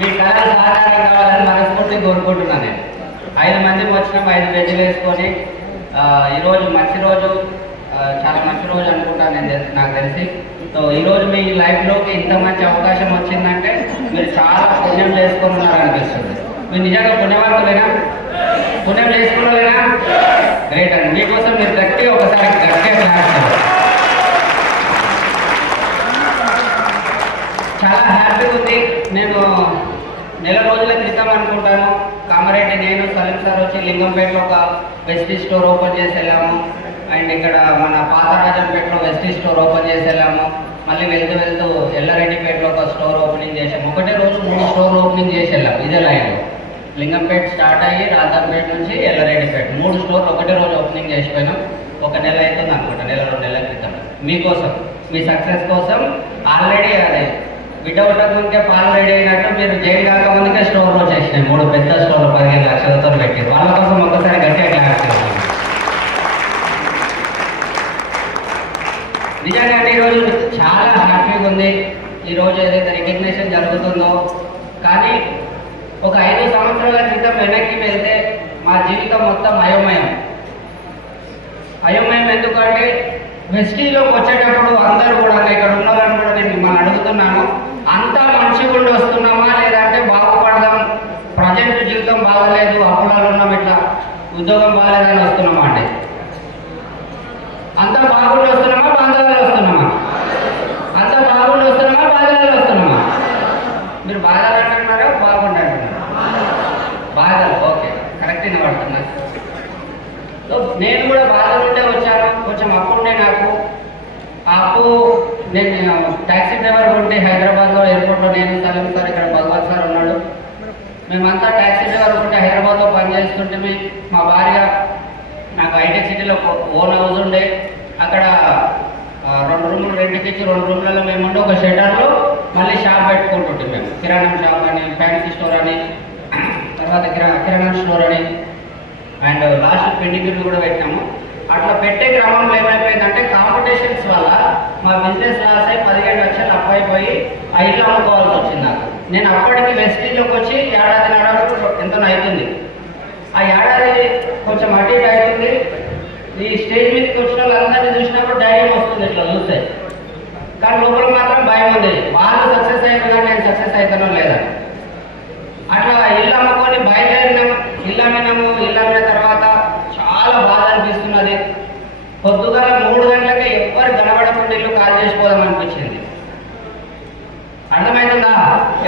మీ కళలు సాధారణ కావాలని మనస్ఫూర్తి కోరుకుంటున్నాను. నేను 5 మంది వచ్చినాం, 5 బెడ్లు వేసుకొని ఈరోజు మంచి రోజు, చాలా మంచి రోజు అనుకుంటాను నేను నాకు తెలిసి. సో ఈరోజు మీ లైఫ్లోకి ఇంత మంచి అవకాశం వచ్చిందంటే మీరు చాలా పుణ్యం చేసుకొని ఉన్నారు అనిపిస్తుంది. మీరు నిజంగా పుణ్యవంతులేనా? పుణ్యం చేసుకున్నారేనా? గ్రేట్ అండి. మీకోసం మీరు గట్టిగా ఒకసారి గట్టిగా క్లాస్. చాలా హ్యాపీగా ఉంది. నేను నెల రోజుల క్రితం అనుకుంటాను కామారెడ్డి నేను సలీం సార్ వచ్చి లింగంపేటలో ఒక వెస్టీ స్టోర్ ఓపెన్ చేసి వెళ్ళాము. అండ్ ఇక్కడ మన పాతరాజంపేటలో వెస్టీ స్టోర్ ఓపెన్ చేసి వెళ్ళాము. మళ్ళీ వెళ్తూ ఎల్లారెడ్డిపేటలో ఒక స్టోర్ ఓపెనింగ్ చేసాము. ఒకటే రోజు 3 స్టోర్ ఓపెనింగ్ చేసి వెళ్ళాము. ఇదే లైన్లో లింగంపేట స్టార్ట్ అయ్యి రాజంపేట నుంచి ఎల్లారెడ్డిపేట 3 స్టోర్లు ఒకటే రోజు ఓపెనింగ్ చేసిపోయినాం. ఒక నెల అవుతుంది అనుకుంటా, నెల 2 నెలల క్రితం. మీకోసం, మీ సక్సెస్ కోసం ఆల్రెడీ అదే బిడ్డ ఉండకముందుకే పాలు రెడీ అయినట్టు మీరు జైలు కాకముందుకే స్టోర్లో చేసినాయి. 3 పెద్ద స్టోర్లు 15 లక్షలతో పెట్టారు. వాళ్ళ కోసం ఒక్కసారి గట్టిగా క్లాస్ చేస్తాం. నిజంగా ఈరోజు చాలా హ్యాపీగా ఉంది. ఈరోజు ఏదైతే రికగ్నిషన్ జరుగుతుందో, కానీ ఒక 5 సంవత్సరాల క్రితం వెనక్కి వెళ్తే మా జీవితం మొత్తం అయోమయం. ఎందుకంటే వెస్టీలోకి వచ్చేటప్పుడు అందరూ కూడా ఇక్కడ ఉన్నారని కూడా నేను మిమ్మల్ని అడుగుతున్నాను, అంతా మంచిగా ఉండి వస్తున్నామా లేదంటే బాగుపడదాం, ప్రజెంట్ జీవితం బాగలేదు, అప్పులాలు ఉన్నాం, ఇట్లా ఉద్యోగం బాగలేదని వస్తున్నామా అంటే? అంతా బాగుండి వస్తున్నామా, బాధలు వస్తున్నామా? అంతా బాగుండి వస్తున్నామా, బాధలు వస్తున్నామా? మీరు బాధలు అంటున్నారా, బాగుండి అంటున్నారా? బాధలు. Okay, correct వినబడుతున్నా. సో నేను కూడా బాధలు ఉంటే వచ్చాను. కొంచెం అప్పు ఉండే నాకు. ఆ అప్పు నేను ట్యాక్సీ డ్రైవర్ ఉంటే హైదరాబాద్లో ఎయిర్పోర్ట్లో నేను సలీం సార్, ఇక్కడ భగవాన్ సార్ ఉన్నాడు. మేమంతా ట్యాక్సీ డ్రైవర్ ఉంటే హైదరాబాద్లో పనిచేస్తుంటే మా భార్య నాకు హైటెక్ సిటీలో ఓన్ హౌస్ ఉండే, అక్కడ 2 రూములు రెంట్కి ఇచ్చి 2 రూమ్లలో మేము ఉండి ఒక షెటర్లో మళ్ళీ షాప్ పెట్టుకుంటుంటే మేము కిరాణం షాప్ అని, ఫ్యాన్సీ స్టోర్ అని, తర్వాత కిరాణం స్టోర్ అని, అండ్ లాస్ట్ పెండింగ్ కూడా పెట్టినాము. అట్లా పెట్టే క్రమంలో ఏమైపోయిందంటే కాంపిటీషన్స్ వల్ల మా బిజినెస్ లాస్ అయి 17 లక్షలు అప్పు అయిపోయి ఆ ఇల్లు అమ్ముకోవాల్సి వచ్చింది నాకు. నేను అప్పటికి వెస్టీలోకి వచ్చి ఏడాది నడవకు ఎంతో అవుతుంది. ఆ ఏడాది కొంచెం అటు ఇటు అవుతుంది. ఈ స్టేజ్ మీదకి వచ్చిన వాళ్ళందరినీ చూసినప్పుడు ధైర్యం వస్తుంది ఇట్లా చూస్తే, కానీ లోపల మాత్రం భయం ఉంది. వాళ్ళు సక్సెస్ అయిపోయినా నేను సక్సెస్ అవుతానో లేదా. అట్లా ఇల్లు అమ్ముకొని బయలుదేరినాము. ఇల్లు అమ్మిన తర్వాత చాలా బాధ అనిపిస్తున్నది. పొద్దుగాల 3 గంటలకే ఎవ్వరు కనబడకుండా ఇల్లు కాల్ చేసిపోదాం అనిపించింది. అర్థమవుతుందా?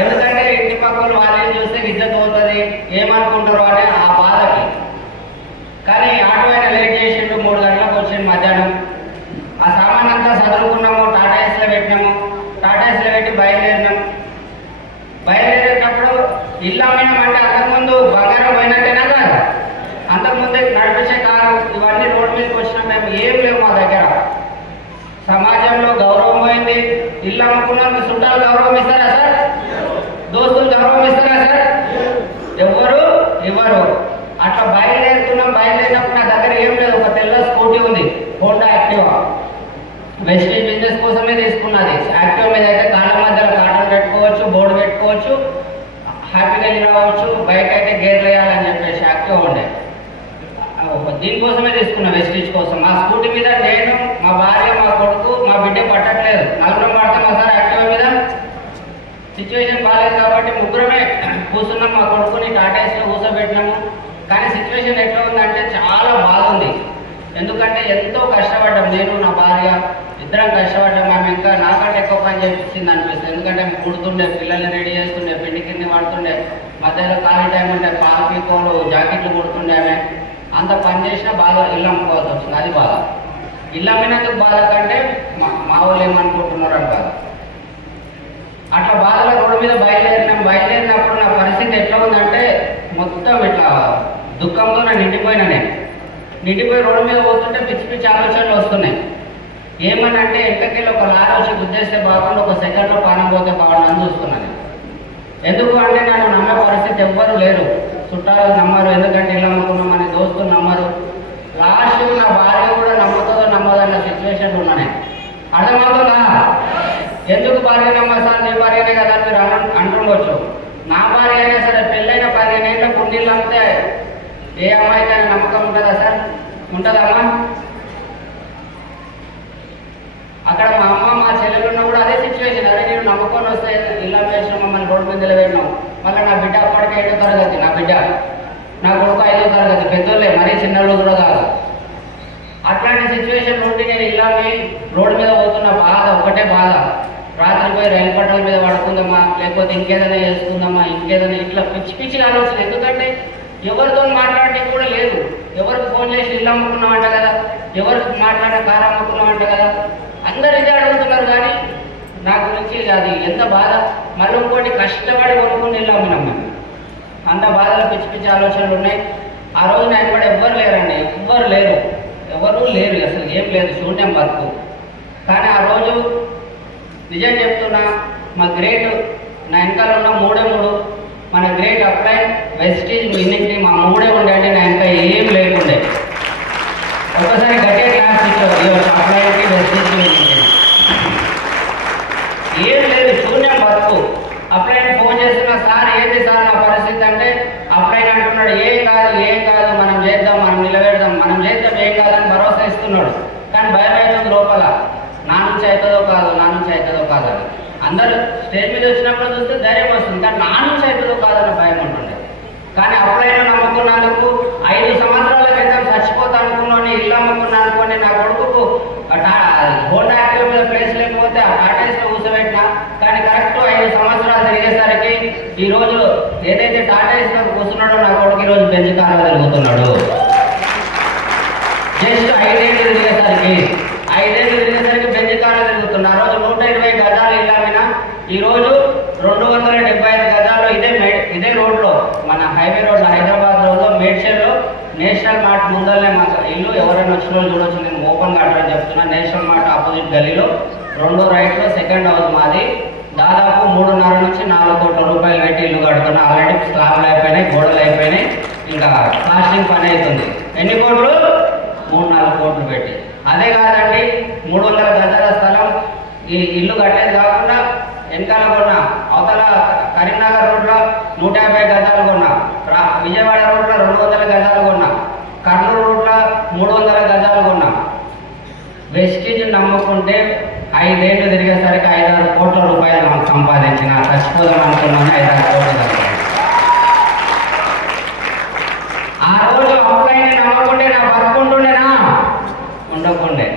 ఎందుకంటే ఇంటి పక్కలు వాళ్ళని చూస్తే ఇజ్జత్ అవుతుంది, ఏమనుకుంటారు అనే ఆ బాధకి. కానీ ఆటో అయినా లేట్ చేసిండు, 3 గంటలకు వచ్చిండు మధ్యాహ్నం. ఆ సామాన్ అంతా చదువుకున్నాము, టాటాయిస్లో పెట్టినాము. టాటాయిస్లో పెట్టి బయలుదేరేటప్పుడు ఇల్లు అమ్మినామంటే అంతకుముందు బంగారం పోయినట్టేనా కాదు? అంతకుముందే నడిపించే కారు ఇవన్నీ రోడ్డు మీదకి వచ్చినా మేము ఏం లేవు మా దగ్గర. సమాజంలో గౌరవం పోయింది. ఇల్లు అమ్ముకున్నందుకు చుట్టాలు గౌరవం ఇస్తారా సార్? దోస్తులు గౌరవం ఇస్తారా సార్? ఎవరు ఇవ్వరు. అట్లా బయలుదేరినప్పుడు నా దగ్గర ఏం లేదు. ఒక తెల్ల స్కూటీ ఉంది, హోండా యాక్టివా. వెస్టీ బిజినెస్ కోసమే తీసుకున్నది. యాక్టివ్ మీద అయితే కాళ్ళ మధ్యలో కాటన్ పెట్టుకోవచ్చు, బోర్డు పెట్టుకోవచ్చు, హ్యాపీగా రావచ్చు. బైక్ అయితే గేర్లు వేయాలని చెప్పేసి యాక్టివ్ ఉండే, దీనికోసమే తీసుకున్నా, వెస్టీజ్ కోసం. మా స్కూటీ మీద నేను, మా భార్య, మా కొడుకు, మా బిడ్డ పట్టట్లేదు. 4 పడతాం ఒకసారి యాక్టివ్ మీద. సిచ్యువేషన్ బాగాలేదు కాబట్టి 3 కూర్చున్నాం. మా కొడుకుని టాటాయిస్లో కూర్చోబెట్టినాము. కానీ సిచ్యువేషన్ ఎట్లా ఉందంటే చాలా బాగుంది. ఎందుకంటే ఎంతో కష్టపడ్డాం, నేను నా భార్య ఇద్దరం కష్టపడ్డాం. మేము ఇంకా నాకంటే ఎక్కువ పని చేపించింది అనిపిస్తుంది. ఎందుకంటే మేము కుడుతుండే, పిల్లల్ని రెడీ చేస్తుండే, పిండి కింద పడుతుండే, మధ్యలో ఖాళీ టైం ఉండే పాలు పీకోలు, జాకెట్లు కుడుతుండే. ఆమె అంత పని చేసినా బాగా ఇల్లు అమ్ముకోవాల్సి వచ్చింది. అది బాధ. ఇల్లు అమ్మినందుకు బాధ కంటే మా వాళ్ళు ఏమనుకుంటున్నారు అని బాధ. అట్లా బాధలో రోడ్డు మీద బయలుదేరినప్పుడు నా పరిస్థితి ఎట్లా ఉందంటే మొత్తం ఇట్లా దుఃఖంతో నేను నిండిపోయి రోడ్డు మీద పోతుంటే పిచ్చి ఆలోచనలు వస్తున్నాయి. ఏమని అంటే ఎంతకెళ్ళి ఒక లారీ వచ్చి గుద్దేస్తే బాగుండు, ఒక సెకండ్లో పానం పోతే బాగుండు అని చూస్తున్నాను. ఎందుకు అంటే నన్ను నమ్మే పరిస్థితి ఎవ్వరూ లేరు. చుట్టాలు నమ్మరు, ఎందుకంటే ఇల్లు అమ్ముకున్నామని. దోస్తులు నమ్మరు. లాస్ట్ నా భార్య కూడా నమ్మతుందో నమ్మదన్న సిచ్యువేషన్లో ఉన్నాను. అర్థమవుతుందా? ఎందుకు భార్య నమ్మసారి నీ భార్యనే కదా అని మీరు అంటుండొచ్చు. నా భార్య అయినా సరే పెళ్ళైన 15 ఏళ్ళ కుండీళ్ళు అమ్మితే ఏ అమ్మాయికైనా నమ్మకం ఉంటుందా సార్? ఉంటుందమ్మా? అక్కడ మా అమ్మ మా చెల్లెలు ఉన్నా కూడా అదే సిచ్యువేషన్. అదే నేను నమ్మకం వస్తే ఇల్లు వేసిన మమ్మల్ని రోడ్డు మీద నిలబెట్టినాం. మళ్ళీ నా బిడ్డ అప్పటికే 5వ తరగతి, నా బిడ్డ, నా కొడుకు 5వ తరగతి, పెద్దోళ్ళే, మరీ చిన్నోళ్ళు కూడా కాదు. అట్లాంటి సిచ్యువేషన్ నుండి నేను ఇల్లాన్ని రోడ్డు మీద పోతున్న బాధ, ఒకటే బాధ. రాత్రి పోయి రైలు పట్టాల మీద పడుకుందామా, లేకపోతే ఇంకేదైనా చేసుకుందామా, ఇంకేదైనా ఇట్లా పిచ్చి పిచ్చిగా ఆలోచన. ఎందుకంటే ఎవరితో మాట్లాడటం కూడా లేదు. ఎవరికి ఫోన్ చేసి ఇల్లు అమ్ముకున్నామంట కదా, ఎవరికి మాట్లాడిన కారు అమ్ముకున్నామంట కదా, అందరు ఇదే అడుగుతున్నారు. కానీ నా గురించి అది ఎంత బాధ. మళ్ళీ ఇంకోటి కష్టపడి కొనుక్కుని ఇల్లు అమ్మినాం మేము. అంత బాధలు పిచ్చి పిచ్చి ఆలోచనలు ఉన్నాయి. ఆ రోజు నాకు కూడా ఎవ్వరు లేరండి, ఎవ్వరు లేరు, ఎవరు లేరు, అసలు ఏం లేదు, శూన్యం బతుకు. కానీ ఆ రోజు నిజం చెప్తున్నా, మా గ్రేట్ నా వెనకాల ఉన్న 3 మన గ్రేట్ అప్లైన్ వెస్టీజ్ మిన్నింగ్ మా 3 ఉండే. అంటే నా వెనక ఏం లేకుండే. ఒకసారి గట్టిగా క్లాస్ ఇచ్చారు అప్లైన్కి వెస్టీజ్ మిన్నింగ్. ఏం లేదు, శూన్యం బతుకు. అప్లైన్ ఫోన్ చేస్తున్నా, సార్ ఏంటి సార్ నా పరిస్థితి అంటే, అప్లైన్ అంటున్నాడు ఏం కాదు మనం చేద్దాం, మనం నిలబెడదాం, మనం చేద్దాం, ఏం కాదని భరోసా ఇస్తున్నాడు. కానీ భయం అవుతుంది లోపల, నా నుంచి అవుతుందో కాదని. అందరూ స్టేజ్ మీద వచ్చినప్పుడు చూస్తే ధైర్యం వస్తుంది, కానీ నా నుంచి అవుతుందో కాదన్న భయం ఉంటుండే. కానీ అప్లైన్ నమ్ముకున్నందుకు 5 సంవత్సరాల క్రితం చచ్చిపోతా అనుకున్నాను, ఇల్లు అమ్ముకున్నా అనుకోండి. నా కొడుకు హోండా యాక్టివ్ మీద ప్లేస్ లేకపోతే ఆ టాటాస్లో కూర్చోబెట్టినా. కానీ కరెక్ట్ 5 సంవత్సరాలు తిరిగేసరికి ఈరోజు ఏదైతే టాటాస్లో కూర్చున్నాడో నా కొడుకు ఈరోజు బెంచ్ కారులో తిరుగుతున్నాడు. జస్ట్ 5 ఏళ్ళు తిరిగేసరికి బెంచ్ కారులో తిరుగుతున్నాడు. ఆ రోజు 120 గజాలు ఇల్లు అమ్మినా, ఈరోజు 275 గజాలు ఇదే రోడ్లో, మన హైవే రోడ్లో, హైదరాబాద్ రోడ్లో, మేడ్చల్లో నేషనల్ మార్ట్ ముందరనే మాకు ఇల్లు. ఎవరైనా వచ్చిన వాళ్ళు చూడవచ్చు, నేను ఓపెన్గా అడ్రస్ చెప్తున్నా. నేషనల్ మార్ట్ ఆపోజిట్ గల్లీలో 2 రైట్లో 2nd హౌస్ మాది. దాదాపు 3.5 నుంచి 4 కోట్ల రూపాయలు పెట్టి ఇల్లు కడుతున్నా. ఆల్రెడీ స్లాబ్లు అయిపోయినాయి, గోడలు అయిపోయినాయి, ఇంకా ప్లాస్టింగ్ పని అవుతుంది. ఎన్ని కోట్లు? 3-4 కోట్లు పెట్టి. అదే కాదండి, 300 గజాల స్థలం ఈ ఇల్లు కట్టేది కాకుండా వెనకాల కొన్నా, అవతల కరీంనగర్ రోడ్లో 150 గజాలు కొన్నా, విజయవాడ రోడ్లో 200 గజాలు కొన్నా, కర్నూలు రోడ్లో 300 గజాలు కొన్నా. వెస్టీజ్ నమ్ముకుంటే 5 ఏళ్ళు తిరిగేసరికి 5-6 కోట్ల రూపాయలు మనం సంపాదించిన. చచ్చిపోదాం అనుకున్నాను, 5-6 కోట్లు. ఆ రోజు అప్లైన్ నమ్మకుంటే నా బతుకుంటుండేనా? ఉండకుండే.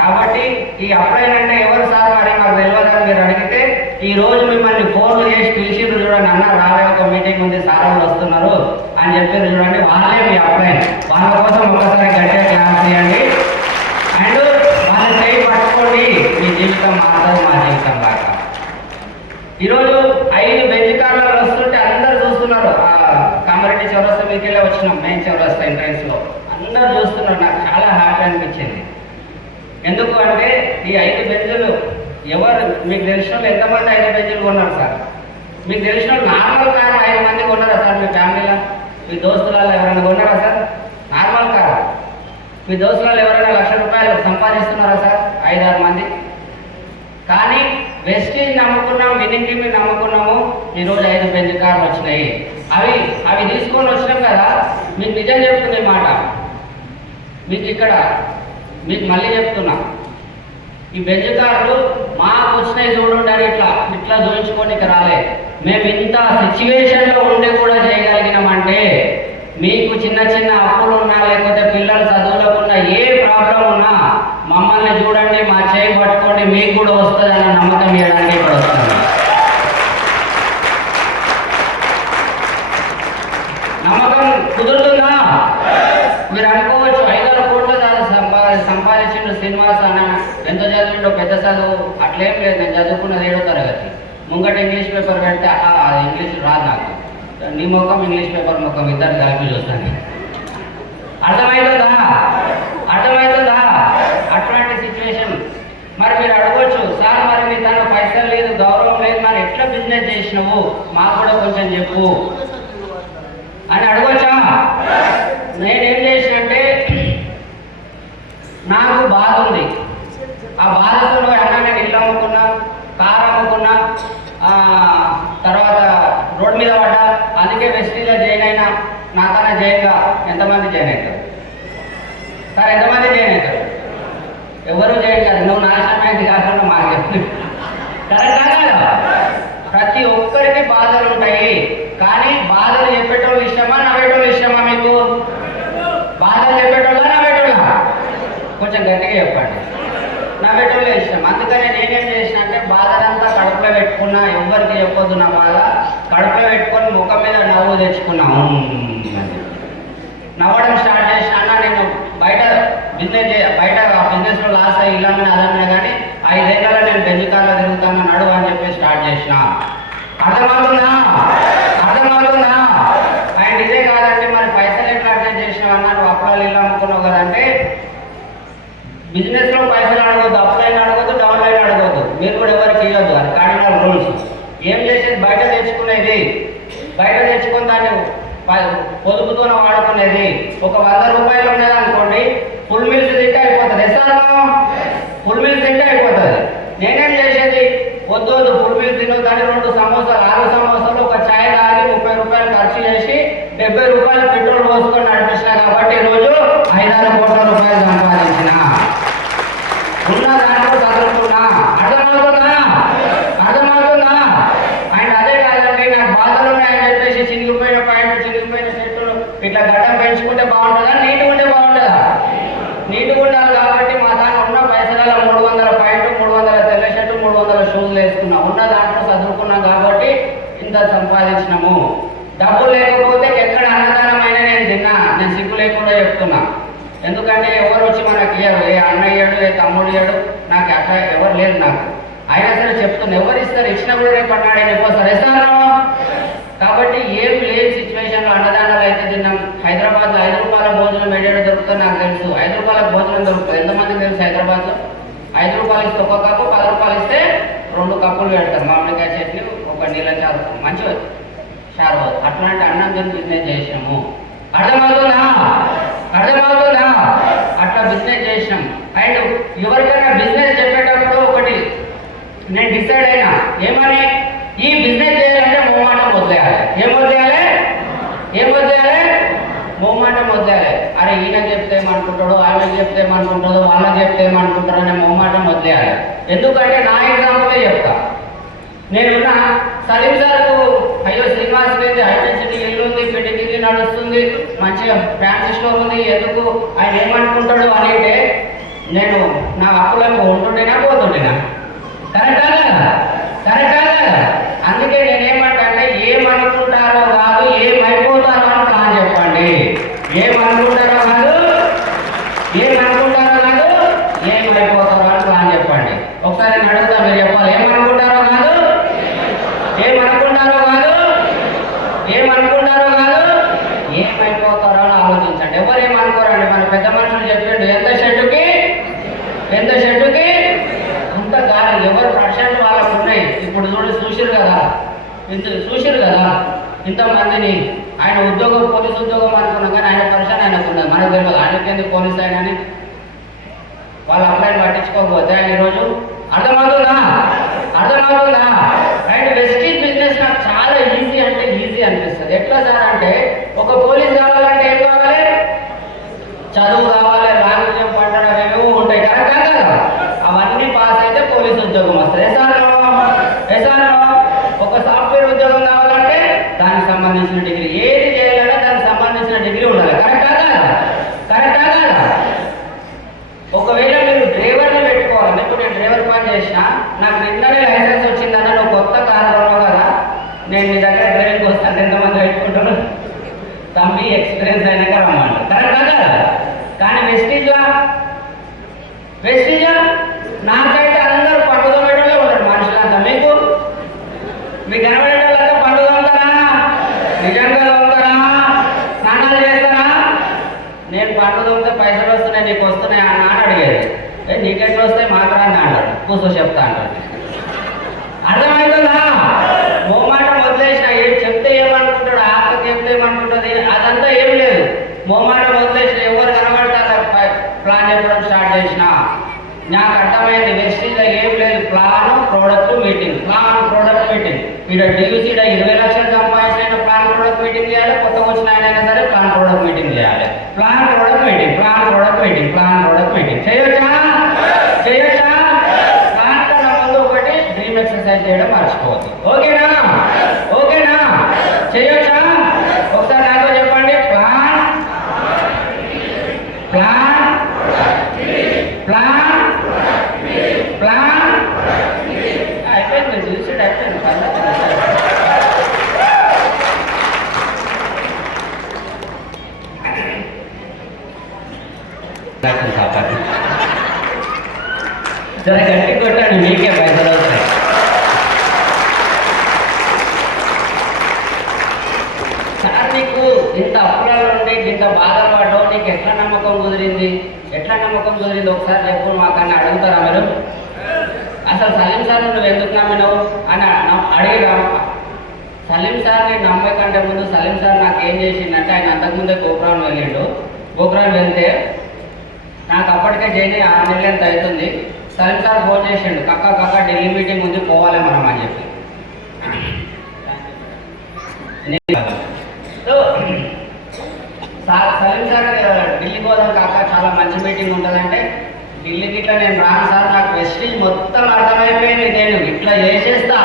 కాబట్టి ఈ అప్లైన్ అంటే ఎవరు సార్ మరి మాకు తెలియదని మీరు అడిగితే, ఈ రోజు మిమ్మల్ని ఫోన్లు చేసి పిలిచిండ్రు చూడండి, అన్న రాలే ఒక మీటింగ్ ఉంది, సార్ వాళ్ళు వస్తున్నారు అని చెప్పారు చూడండి, వాళ్ళే మీ అప్లైన్. వాళ్ళ కోసం ఒకసారి గట్టిగా క్లాస్ చేయండి. అండ్ వాళ్ళ చేయి పట్టుకోండి, మీ జీవితం మాత్రం మా జీవితం లాగా. ఈరోజు 5 బెంచ్ కార్లలో వస్తుంటే అందరు చూస్తున్నారు. కామారెడ్డి చౌరస్తా మీదకి వెళ్ళి వచ్చినాం, మెయిన్ చౌరస్తా ఎంట్రన్స్లో అందరు చూస్తున్నారు. నాకు చాలా హ్యాపీ అనిపించింది. ఎందుకు అంటే ఈ 5 బెంచులు ఎవరు మీకు తెలిసిన వాళ్ళు ఎంతమంది 5 బెంచులు కొన్నారు సార్? మీకు తెలిసిన వాళ్ళు నార్మల్ కారు 5 మంది కొన్నారా సార్? మీ ఫ్యామిలీలో మీ దోస్తులలో ఎవరైనా కొన్నారా సార్? నార్మల్ కారు మీ దోస్తులలో ఎవరైనా 1,00,000 రూపాయలు సంపాదిస్తున్నారా సార్? 5-6 మంది. కానీ వెస్టీజ్ నమ్ముకున్నాం, విన్నింగ్ టీమ్ నమ్ముకున్నాము, ఈరోజు 5 బెంచ్ కార్లు వచ్చినాయి. అవి తీసుకొని వచ్చినాం కదా. మీకు నిజం చెప్తుంది మాట, మీకు మళ్ళీ చెప్తున్నా, ఈ బెంచ్ కార్లు మాకు వచ్చినాయి చూడండి అని ఇట్లా చూపించుకోనికి రాలే. మేము ఇంత సిచ్యువేషన్లో ఉండి కూడా చేయగలిగినామంటే, మీకు చిన్న చిన్న అప్పులు ఉన్నా, లేకపోతే పిల్లలు చదువులకున్నా, ఏ ప్రాబ్లం ఉన్నా మమ్మల్ని చూడండి, మా చేయి పట్టుకోండి, మీకు కూడా వస్తుంది అన్న నమ్మకం ఇవ్వడానికి ఇక్కడ వస్తుంది. నమ్మకం కుదురుతుందా? మీరు అనుకోవచ్చు 5-6 కోట్ల సంపాదించిండు శ్రీనివాస్ అన్న, ఎంత చదివిండో, పెద్ద చదువు అట్లేం లేదు. నేను చదువుకున్నది 7వ తరగతి. ముంగట ఇంగ్లీష్ పేపర్ పెడితే ఇంగ్లీష్ రాదు నాకు. నీ ముఖం ఇంగ్లీష్ పేపర్ ముఖం ఇద్దరు కలిపి చూస్తాను. అర్థమవుతుందా? అట్లాంటి సిచ్యువేషన్. మరి మీరు అడగవచ్చు, సార్ మరి మీ తన పైసలు లేదు, గౌరవం లేదు, మరి ఎట్లా బిజినెస్ చేసినావు మాకు కూడా కొంచెం చెప్పు అని అడగవచ్చా? నేనేం చేసినంటే, నాకు బాధ ఉంది. ఆ బాధతో అన్న నేను ఇల్లు అమ్ముకున్నా, కారు అమ్ముకున్నా, తర్వాత రోడ్ వెస్టీజ్లో జాయిన్ అయినా నాకన్నా జాయిన్గా ఎంతమంది జాయిన్ అవుతారు సార్? ఎంతమంది జాయిన్ అవుతారు? ఎవరు జాయిన్ కాదు. నువ్వు నాశనమైంది కాకుండా మాకు కరెక్టా కాదా? ప్రతి ఒక్కరికి బాధలు ఉంటాయి, కానీ బాధలు చెప్పేటోళ్ళు ఇష్టమా నవ్వేటోళ్ళు ఇష్టమా? మీకు బాధలు చెప్పేటోళ్ళ నవ్వేటోళ్ళ? కొంచెం గట్టిగా చెప్పండి. నవ్వేటోళ్ళే ఇష్టం. అందుకని నేనేం చేసిన అంటే బాధలంతా కడుపులో పెట్టుకున్నా, ఎవరికి చెప్పొద్దు నా బాధ. కడుపులో పెట్టుకొని ముఖం మీద నవ్వు తెచ్చుకున్నా. నవ్వడం స్టార్ట్ చేసిన అన్న నేను బయట బిజినెస్లో లాస్ అయ్యి ఇలానే అదన్నా కానీ 5 ఏళ్ళలో నేను బెంజికాల్లో తిరుగుతాను నడువు అని చెప్పి స్టార్ట్ చేసిన. అర్థమవుతుందా? అండ్ ఇదే కాదంటే మరి పైసలు ఎట్లా అర్థం చేసినావు అన్నాడు. అప్పుడాలు ఇల్లు అమ్ముకున్నావు కదంటే బిజినెస్లో పైసలు అడగొద్దు, అప్లైన్ అడగొద్దు, డౌన్లైన్ అడగొద్దు. మీరు కూడా ఎవరికి ఇవ్వద్దు. అది కార్డినల్ రూల్స్. ఏం చేసేది బయట తెచ్చుకునేది, బయట తెచ్చుకుని దాన్ని పొదుపుతోనే వాడుకునేది. ఒక 100 రూపాయలు ఉన్నది అనుకోండి, ఫుల్ మీల్స్ తింటే అయిపోతుంది. ఫుల్ మీల్స్ తింటే అయిపోతుంది. నేనేం చేసేది, వద్దు ఫుల్ మీల్స్ తినొద్దని 2 సమోసాలు 6 సమోసాలు ఒక ఛాయ్ తాగి 30 రూపాయలు ఖర్చు చేసి 70 రూపాయలు పెట్రోల్ పోసుకొని నడిపించిన. కాబట్టి ఈరోజు 5-6 కోట్ల రూపాయలు సంపాదించిన. ఉన్న దాంట్లో చదువుతున్నా. అర్థమవుతుందా? అండ్ అదే కాదండి, నాకు బాధలు ఉన్నాయని చెప్పేసి చినిగిపోయిన ప్యాంటు, చినిగిపోయిన షర్టులు ఇట్లా గడ్డం పెంచుకుంటే బాగుంటుందా? నీట్గా ఉంటే బాగుంటుందా? నీట్గా ఉండాలి. కాబట్టి మా దాంట్లో ఉన్న పైసలలో 300 ప్యాంటు, 300 తెల్ల షర్టు, 300 షూలు వేసుకున్నాం. ఉన్న దాంట్లో చదువుకున్నాం కాబట్టి ఇంత సంపాదించినాము. డబ్బులు లేకపోతే ఎక్కడ అన్నదానమైన నేను తిన్నా. నేను సిగ్గు లేకుండా చెప్తున్నా. ఎందుకంటే ఎవరు వచ్చి మనకి ఇయ్యరు. ఏ అన్నయ్యడు, ఏ తమ్ముడు ఇయ్యడు. నాకు అట్లా ఎవరు లేదు నాకు. అయినా సరే చెప్తున్నా, ఎవరు ఇస్తారు? ఇచ్చినా కూడా రేపు అన్నాడు వెళ్ళిపోతారు. ఇస్తాను. కాబట్టి ఏం లేని సిచ్యువేషన్లో అన్నదానాలు అయితే తిన్నాం. హైదరాబాద్లో 5 రూపాయల భోజనం ఏడాడు దొరుకుతుంది నాకు తెలుసు. 5 రూపాయలకు భోజనం దొరుకుతుంది. ఎంతమందికి తెలుసు? హైదరాబాద్లో 5 రూపాయలు ఇస్తే ఒక కప్పు, 10 రూపాయలు ఇస్తే 2 కప్పులు పెడతారు. మామిడికాయ చట్నీ, ఒక నీళ్ళ చారు, మంచిగా చారు. అట్లాంటి అన్నం తిని బిజినెస్ చేసినాము. అర్థమవుతుందా? అట్లా బిజినెస్ చేసినాం. అండ్ ఎవరికైనా బిజినెస్ చెప్పేటప్పుడు ఒకటి నేను డిసైడ్ అయినా, ఏమని, ఈ బిజినెస్ చేయాలంటే మొహమాటం వదిలేయాలి. ఏం వదిలేయాలి? మొహమాటం వదిలేయాలి. అరే ఈయన చెప్తే ఏమనుకుంటాడు, ఆమెకు చెప్తే ఏమనుకుంటాడు, వాళ్ళకి చెప్తే ఏమనుకుంటాడు అనే మొహమాటం వదిలేయాలి. ఎందుకంటే నా ఎగ్జాంపులే చెప్తా. నేనున్న సలీం సార్కు అయ్యో శ్రీనివాస్ లేదు, ఐడెన్సిటీ ఇల్లు ఉంది, పెళ్లికి నడుస్తుంది, మంచిగా ఫ్యాన్సీ స్టోర్ ఉంది, ఎందుకు ఆయన ఏమనుకుంటాడు అని అంటే నేను నా అప్పులకు ఉంటుండేనా పోతుండేనా? కరెక్టా కదా? అందుకే నేనేమంటా అంటే ఏమనుకుంటారో కాదు, ఏమైపోతారో అని ప్లాన్ చెప్పండి. ఏమనుకుంటారో కాదు, ఏమైపోతారో అని ప్లాన్ చెప్పండి. ఒకసారి నేను అడుగుతా, మీరు చెప్పాలి. ఏమనుకుంటారో కాదు, ఏమైపోతారో అని ఆలోచించండి. ఎవరు ఏమనుకోరండి. మన పెద్ద మనుషులు చెప్పండి, ఎంత షెడ్డుకి అంత గాలి. ఎవరు ప్రశాంత్ వాళ్ళకు ఉన్నాయి. ఇప్పుడు చూసిరు కదా ఇంతమందిని. ఆయన ఉద్యోగం పోలీసు ఉద్యోగం అనుకున్నాం, కానీ ఆయన పరిశాన్ ఆయనకున్నది. మనకు తెలియదు. ఆయనకేంది పోలీసు ఆయనని వాళ్ళు అప్లైని పట్టించుకోకపోతే ఆయన ఈరోజు. అర్థమవుతుందా? అండ్ వెస్టీజ్ బిజినెస్ నాకు చాలా ఈజీ అంటే ఈజీ అనిపిస్తుంది. ఎట్లా సార్ అంటే, ఒక పోలీస్ కావాలంటే ఏం కావాలి? చదువు కావాలి, లాంగ్వేజ్ పట్టడం ఏమో ఉంటాయి. కరెక్టా కదా? అవన్నీ పాస్ అయితే పోలీసు ఉద్యోగం వస్తుంది. ఎస్ఆర్ఓ ఒక సాఫ్ట్వేర్ ఉద్యోగం కావాలంటే దానికి సంబంధించిన డిగ్రీ, ఏది చేయాలన్నా దానికి సంబంధించిన డిగ్రీ ఉండాలి. కరెక్టా కదా? ఒకవేళ మీరు డ్రైవర్ని పెట్టుకోవాలి. ఇప్పుడు నేను డ్రైవర్ పని చేసినా, నాకు నిన్ననే లైసెన్స్ వచ్చిందన్న, నువ్వు కొత్త కారు కొన్నావు కదా, నేను మీ దగ్గర డ్రైవింగ్ వస్తాను, ఎంతమంది పెట్టుకుంటాను, తమ్మి ఎక్స్పీరియన్స్ అయినాక రమ్మంటారు. కరెక్టా కదా? కానీ వెస్టీజ్లా నాకైతే అందరూ పండుగ పెట్టలే ఉంటారు మనుషులంతా. మీకు కనబడేటోళ్ళంతా పండుగ ఉంటారా? నిజంగా ఉంటారా? స్నానాలు చేస్తారా? నేను పండుగ ఉంటే పైసలు వస్తున్నాయి, నీకు వస్తున్నాయి అన్న అని అడిగేది. నీకెట్లు వస్తాయి మాత్రం అంటాడు, కూర్చో చెప్తా అంటాడు. అర్థమవుతుందా? మొహమాటం వదిలేసిన. ఏం చెప్తే ఏమనుకుంటాడు, ఆకకి చెప్తే ఏమనుకుంటుంది, అదంతా ఏం లేదు. మొహమాటం వదిలేసిన. ఎవరు కనబడతారు ప్లాన్ చెప్పడం స్టార్ట్ చేసిన. నాకు అర్థమైంది, వెస్టీజ్లో ఏం లేదు. Plan product meeting. ఇక్కడ DVC 20 లక్షలు సంపాదించిన ప్లాన్ ప్రోడక్ట్ మీటింగ్ చేయాలి, కొత్తగా వచ్చిన ఆయన అయినా సరే ప్లాన్ ప్రోడక్ట్ మీటింగ్ చేయాలి. Plan product meeting, plan product meeting, plan product meeting చేయొచ్చా? చేయొచ్చా? ప్లాన్ కన్నా ముందు ఒకటి డ్రీమ్ ఎక్సర్సైజ్ చేయడం మర్చిపోవద్దు. ఓకేనా? ఓకేనా? చేయొచ్చా? ఒకసారి నాతో చెప్పండి. Plan plan plan plan. అయిపోయింది, చూసి అయిపోయింది. జర గట్టి కొట్టండి, మీకే పైసలు వస్తాయి. సార్ నీకు ఇంత అప్పులలో ఉండి ఇంత బాధలు పడ్డావు, నీకు ఎట్లా నమ్మకం కుదిరింది? ఎట్లా నమ్మకం కుదిరింది ఒకసారి చెప్పు మాకన్నా అడుగుతారా మీరు? అసలు సలీం సార్ నువ్వు ఎందుకు నమ్మినావు అని అడిగిరా? సలీం సార్ని నమ్మే కంటే ముందు సలీం సార్ నాకు ఏం చేసిందంటే, ఆయన అంతకుముందే గోపురం వెళ్ళిండు. గోపురం వెళ్తే నాకు అప్పటికే చేయని 6 నెలలు ఎంత అవుతుంది. సలీం సార్ ఫోన్ చేసిండు, కక్క ఢిల్లీ మీటింగ్ ఉంది, పోవాలి మనం అని చెప్పి. సలీం సార్ ఢిల్లీ పోదాం కాక, చాలా మంచి మీటింగ్ ఉంటుందంటే, ఢిల్లీకి ఇట్లా నేను రాను సార్, నాకు వెస్టీజ్ మొత్తం అర్థమైపోయింది, నేను ఇట్లా చేసేస్తా,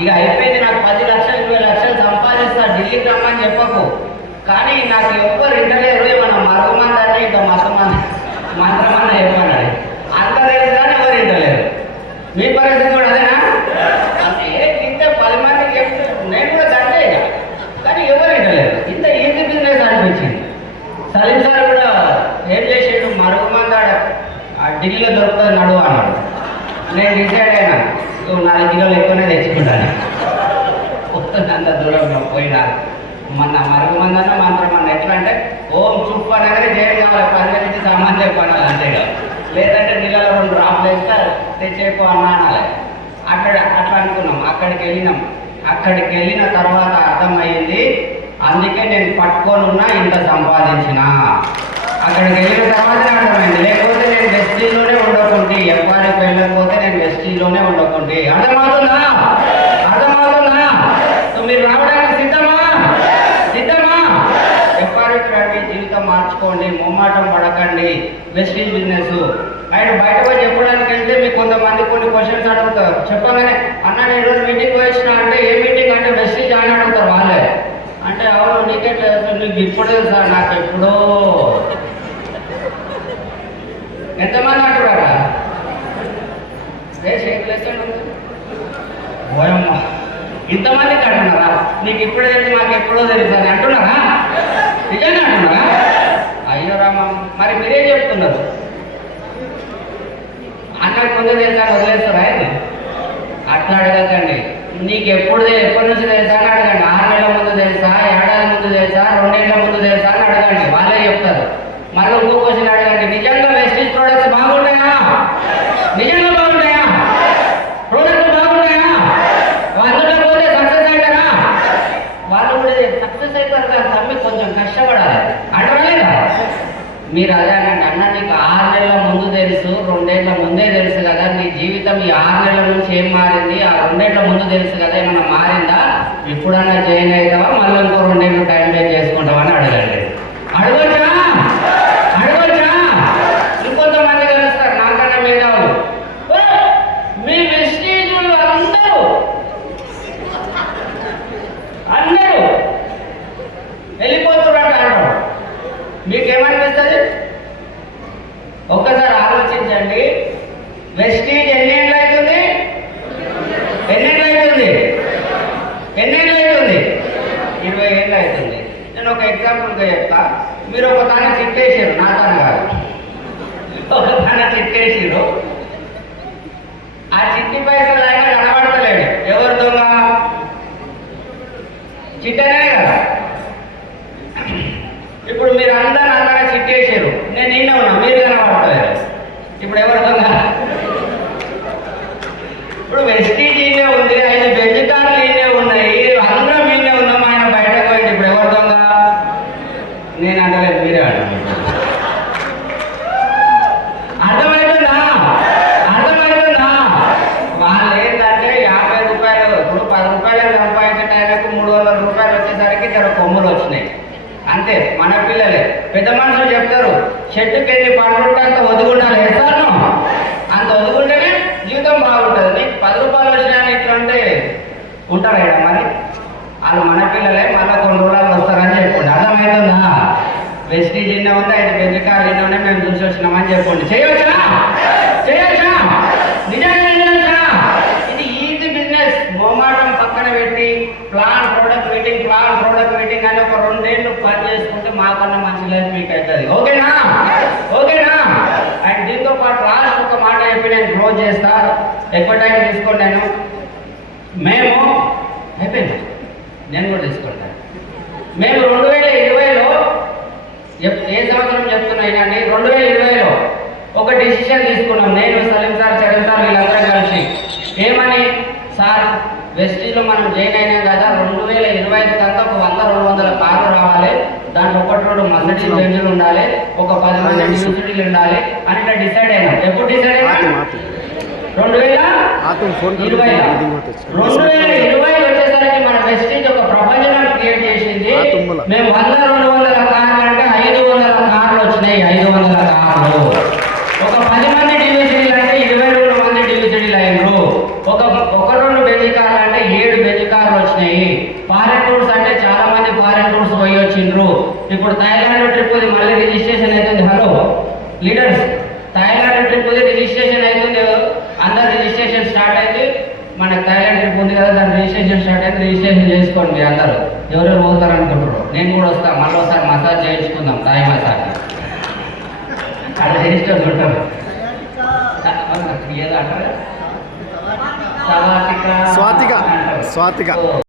ఇక అయిపోయింది, నాకు 10 లక్షలు 20 లక్షలు సంపాదిస్తా, ఢిల్లీకి రమ్మని చెప్పకు. కానీ నాకు ఎవ్వరు ఇంటలేరు, మన మరుగుమందని ఇంకా మంత్రమన్న చెప్పన్నాడు. అంత తెలుసు కానీ ఎవరు ఇంటలేరు. మీ పరిస్థితి కూడా అదేనా? అంటే ఇంత 10 మందికి చెప్తే నేను కూడా దంటే, కానీ ఎవరు ఇంటలేరు. ఇంత ఈజీ బిజినెస్ అనిపించింది. సలీం సార్ కూడా ఏం చేసేడు, మరుగుమందాడ ఢిల్లీలో దొరుకుతుంది నడువు అన్నాడు. నేను డిసైడ్ అయినా, 4 కిలోలు ఎక్కువనే తెచ్చుకుంటాను. వస్తుంది అంత దూరం పోయినా. మన మరుగుమందన్న మంత్రమన్న ఎట్లా అంటే, ఓం చుప్పు అనగానే జయం కావాలి, 10 నుంచి సామాన్ చెప్పాలి అంతేగా. లేదంటే నీళ్ళలో 2 డ్రాప్లు వేస్తే తెచ్చేపో అనాలి. అట్లా అనుకున్నాం. అక్కడికి వెళ్ళిన తర్వాత అర్థమయ్యింది, అందుకే నేను పట్టుకొని ఉన్నా, ఇంత సంపాదించిన. అక్కడికి వెళ్ళిన తర్వాత అర్థమైంది, లేకపోతే నేను వెస్టీలోనే ఉండకుంటే, ఎవ్వరికి వెళ్ళకపోతే నేను వెస్టీలోనే ఉండకుంటే. అర్థమవుతుందా? అర్థమవుతుందా? మీరు రావడానికి సిద్ధమా? ఎవ్వరికి రండి, జీవితం మార్చుకోండి, మొమ్మాటం పడకండి. వెస్టీజ్ బిజినెస్ ఆయన బయట పోయి చెప్పడానికి వెళ్తే మీకు కొంతమంది కొన్ని క్వశ్చన్స్ అడుగుతారు. చెప్పగానే అన్న నేను ఈరోజు మీటింగ్ వచ్చినా అంటే, ఏ మీటింగ్ అంటే వెస్టీజ్ అని అడుగుతారు వాళ్ళే. అంటే అవును నీకే తెలుసు, నీకు ఇప్పుడే సార్, నాకు ఎప్పుడో. ఎంతమంది అంటున్నారా? ఓయమ్మ, ఇంతమందికి అంటున్నారా? నీకు ఇప్పుడే తెలుసు, మాకు ఎప్పుడో తెలుసు అని అంటున్నారా? నిజంగా అంటున్నారా? అయ్యో రామా, మరి మీరేం చెప్తున్నారు? అన్నకు ముందు తెలుసా అని వదిలేస్తారా? అట్లా అడగకండి. నీకు ఎప్పటి నుంచి తెలుసా అని అడగండి. 6 నెలల ముందు తెలుసా, ఏడాది ముందు తెలుసా, 2 ఏళ్ల ముందు తెలుసా అని అడగండి, వాళ్ళే చెప్తారు. మళ్ళీ ఇంకో క్వశ్చన్ అడగండి, నిజంగా వెస్టీజ్ ప్రోడక్ట్స్ బాగుంటాయా? నిజంగా బాగుంటాయా? ప్రోడక్ట్ బాగుంటాయా? అందులో పోతే సక్సెస్ అవుతారా? వాళ్ళు కూడా సక్సెస్ అవుతారు కదా, తమ్మి కొంచెం కష్టపడాలి అంటారా? మీరు అదే అనండి, అన్న నీకు 6 నెలల ముందు తెలుసు, 2 ఏళ్ల ముందే తెలుసు కదా, నీ జీవితం ఈ 6 నెలల నుంచి ఏం మారింది, ఆ 2 ఏళ్ల ముందు తెలుసు కదా, ఏమన్నా మారిందా? ఇప్పుడన్నా జాయిన్ అవుతావా, మళ్ళీ ఇంకో 2 ఏళ్ళు టైం వేస్ట్ చేసుకుంటావా అని అడగండి. అడగొచ్చా? ఇంకొంతమంది కలుస్తారు నాకన్నా మేధావులు, మీ వెస్టీజులు అందరూ వెళ్ళిపోతున్నట్టు అంటారు. మీకేమనిపిస్తుంది? ఒక్కసారి ఆలోచించండి. వెస్టీజ్ ఎన్నేళ్ళు అవుతుంది? 20 ఏళ్ళు అవుతుంది. నేను ఒక ఎగ్జాంపుల్గా చెప్తా. మీరు ఒక తాను చిట్టేసారు, నా తాను కాదు, ఒక తాను చిట్టేసారు. ఆ చిట్టి పైసలు ఆయన కనబడతలేడు. ఎవరు దొంగ? చిట్టనే కదా. ఇప్పుడు మీరు అందరూ అందరూ చిట్టేసారు, నేను ఈయన ఉన్నా, మీరు కనబడతలేరు. ఇప్పుడు ఎవరు దొంగ? ఇప్పుడు వెస్టీజ్ ఈయనే ఉంది, 5 బెంజ్ కార్లు ఈయనే ఉన్నాయి, అందరం ఈయనే ఉన్నాం, ఆయన బయటకు పోయింది. ఇప్పుడు ఎవరు దొంగ? నేను అనలేదు, మీరే అంటున్నారు. అర్థమవుతుందా? వాళ్ళే చెట్టుకి ఎన్ని పండ్లు ఉంటే అంత ఒదుగుండాలి వేస్తాను, అంత ఒదుగుంటేనే జీవితం బాగుంటుంది. నీకు 10 రూపాయలు వచ్చినాయని ఇట్లా అంటే ఉంటారా ఇక్కడ? మరి వాళ్ళు మన పిల్లలే మళ్ళీ కొన్ని రోజులు వస్తారని చెప్పండి. అర్థమవుతుందా? వెస్టీజ్ ఇన్న ఉందా, ఇది బెంజకాలు ఇన్న ఉన్నాయి, మేము చూసి వచ్చినామని చెప్పండి. చేయవచ్చా? చేయొచ్చా? నిజంగా చేయొచ్చా? ఇది ఈజీ బిజినెస్. మొమాటం పక్కన పెట్టి ప్లాన్ ప్రోడక్ట్ మీటింగ్ అని ఒక 2 ఏళ్ళు పని చేసుకుంటే మాకన్నా మంచి లైఫ్ మీకు అవుతుంది. ఓకేనా? ఓకేనా? అండ్ దీంతో పాటు లాస్ట్ ఒక మాట చెప్పి నేను క్లోజ్ చేస్తా. ఎక్కువ టైం తీసుకోండి. మేము అయిపోయింది, నేను కూడా తీసుకుంటాను. మేము 2020లో ఏ సంవత్సరం చెప్తున్నాయినండి, 2020లో ఒక డిసిషన్ తీసుకున్నాం. నేను, సలీం సార్, చరణ్ సార్ వీళ్ళందరం కలిసి ఏమని, సార్ వెస్టీజ్లో మనం జాయిన్ అయినాం కదా, 2025 కంతా ఒక 100-200 కార్లు రావాలి, దాంట్లో 1-2 మర్సిడీస్ బెంజులు ఉండాలి, ఒక 10 మంది డ్యూటీలు ఉండాలి అని ఇట్లా డిసైడ్ అయినాం. ఎప్పుడు డిసైడ్ అయినా? 2020 వచ్చేసరికి మన వెస్టీజ్ ఒక ప్రపంచం క్రియేట్ చేసింది. మేము 100-200 కార్లు అంటే 500 కార్లు వచ్చినాయి. 500 కార్లు. ఒక 10 మంది డివిజన్లు అంటే 22 మంది డివిజన్లు అయినరు. ఒక 1-2 బెంజ్ కార్లు అంటే 7 బెంజ్ కార్లు వచ్చినాయి. ఫారెన్ టూర్స్ అంటే చాలా మంది ఫారెన్ టూర్స్ పోయి వచ్చిండ్రు. ఇప్పుడు థాయిలాండ్ ట్రిప్ మళ్ళీ రిజిస్ట్రేషన్ అవుతుంది. Hello leaders, Thailand trip registration అవుతుంది. అందరు రిజిస్ట్రేషన్ స్టార్ట్ అయింది. మన థాయిలాండ్ ట్రిప్ ఉంది కదా, దాని రిజిస్ట్రేషన్ స్టార్ట్ అయింది. రిజిస్ట్రేషన్ చేసుకోండి మీరు అందరూ. ఎవరెవరు పోతారు అనుకుంటారు? నేను కూడా వస్తాను. మళ్ళీ ఒకసారి మసాజ్ చేయించుకుందాం, థాయ్ మసాజ్. అక్కడ రిజిస్టర్ ఉంటారు. ఏదో అంటారు, స్వాతిక.